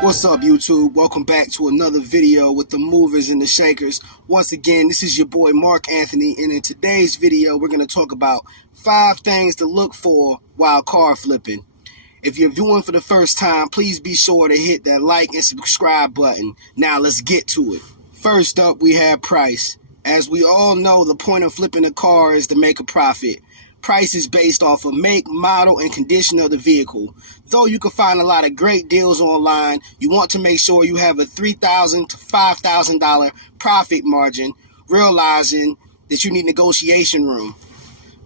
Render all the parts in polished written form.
What's up, YouTube? Welcome back to another video with the movers and the shakers. Once again, this is your boy Mark Anthony, and in today's video we're going to talk about 5 things to look for while car flipping. If you're viewing for the first time, please be sure to hit that like and subscribe button. Now let's get to it. First up, we have price. As we all know, the point of flipping a car is to make a profit. Price is based off of make, model, and condition of the vehicle. Though you can find a lot of great deals online, you want to make sure you have a $3,000 to $5,000 profit margin, realizing that you need negotiation room.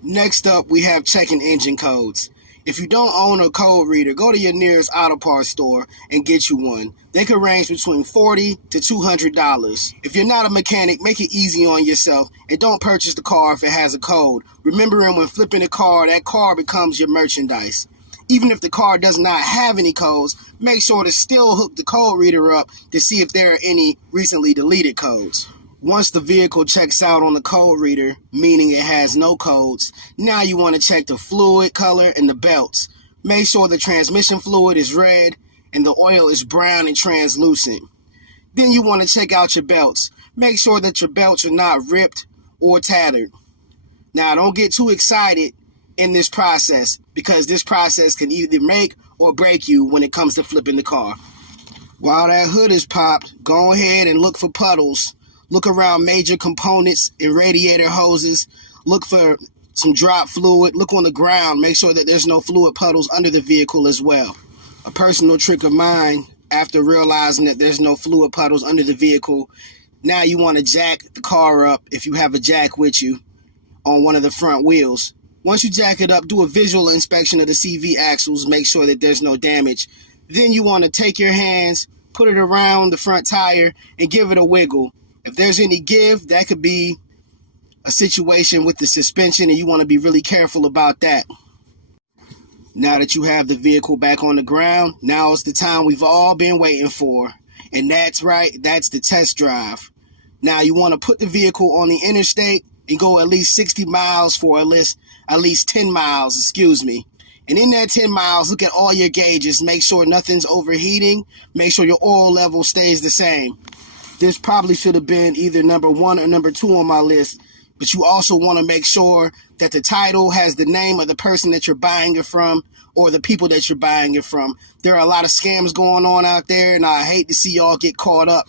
Next up, we have checking engine codes. If you don't own a code reader, go to your nearest auto parts store and get you one. They can range between $40 to $200. If you're not a mechanic, make it easy on yourself and don't purchase the car if it has a code. Remembering when flipping a car, that car becomes your merchandise. Even if the car does not have any codes, make sure to still hook the code reader up to see if there are any recently deleted codes. Once the vehicle checks out on the code reader, meaning it has no codes, now you want to check the fluid color and the belts. Make sure the transmission fluid is red and the oil is brown and translucent. Then you want to check out your belts. Make sure that your belts are not ripped or tattered. Now don't get too excited in this process, because this process can either make or break you when it comes to flipping the car. While that hood is popped, go ahead and look for puddles. Look around major components and radiator hoses. Look for some drop fluid. Look on the ground. Make sure that there's no fluid puddles under the vehicle as well. A personal trick of mine, after realizing that there's no fluid puddles under the vehicle, now you want to jack the car up if you have a jack with you on one of the front wheels. Once you jack it up, do a visual inspection of the CV axles. Make sure that there's no damage. Then you want to take your hands, put it around the front tire, and give it a wiggle. If there's any give, that could be a situation with the suspension, and you want to be really careful about that. Now that you have the vehicle back on the ground, now is the time we've all been waiting for. And that's right, that's the test drive. Now you want to put the vehicle on the interstate and go at least 60 miles for at least 10 miles, And in that 10 miles, look at all your gauges. Make sure nothing's overheating. Make sure your oil level stays the same. This probably should have been either number 1 or number 2 on my list, but you also want to make sure that the title has the name of the person that you're buying it from or the people that you're buying it from. There are a lot of scams going on out there, and I hate to see y'all get caught up.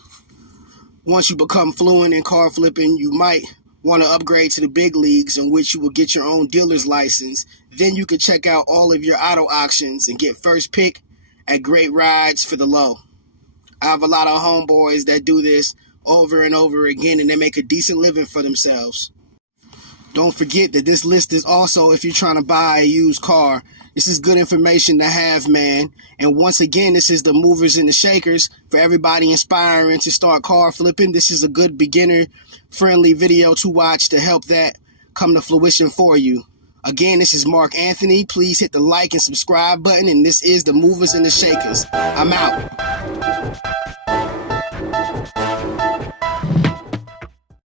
Once you become fluent in car flipping, you might want to upgrade to the big leagues, in which you will get your own dealer's license. Then you can check out all of your auto auctions and get first pick at great rides for the low. I have a lot of homeboys that do this over and over again, and they make a decent living for themselves. Don't forget that this list is also if you're trying to buy a used car. This is good information to have, man. And once again, this is the movers and the shakers for everybody inspiring to start car flipping. This is a good beginner-friendly video to watch to help that come to fruition for you. Again, this is Mark Anthony. Please hit the like and subscribe button, and this is the movers and the shakers. I'm out.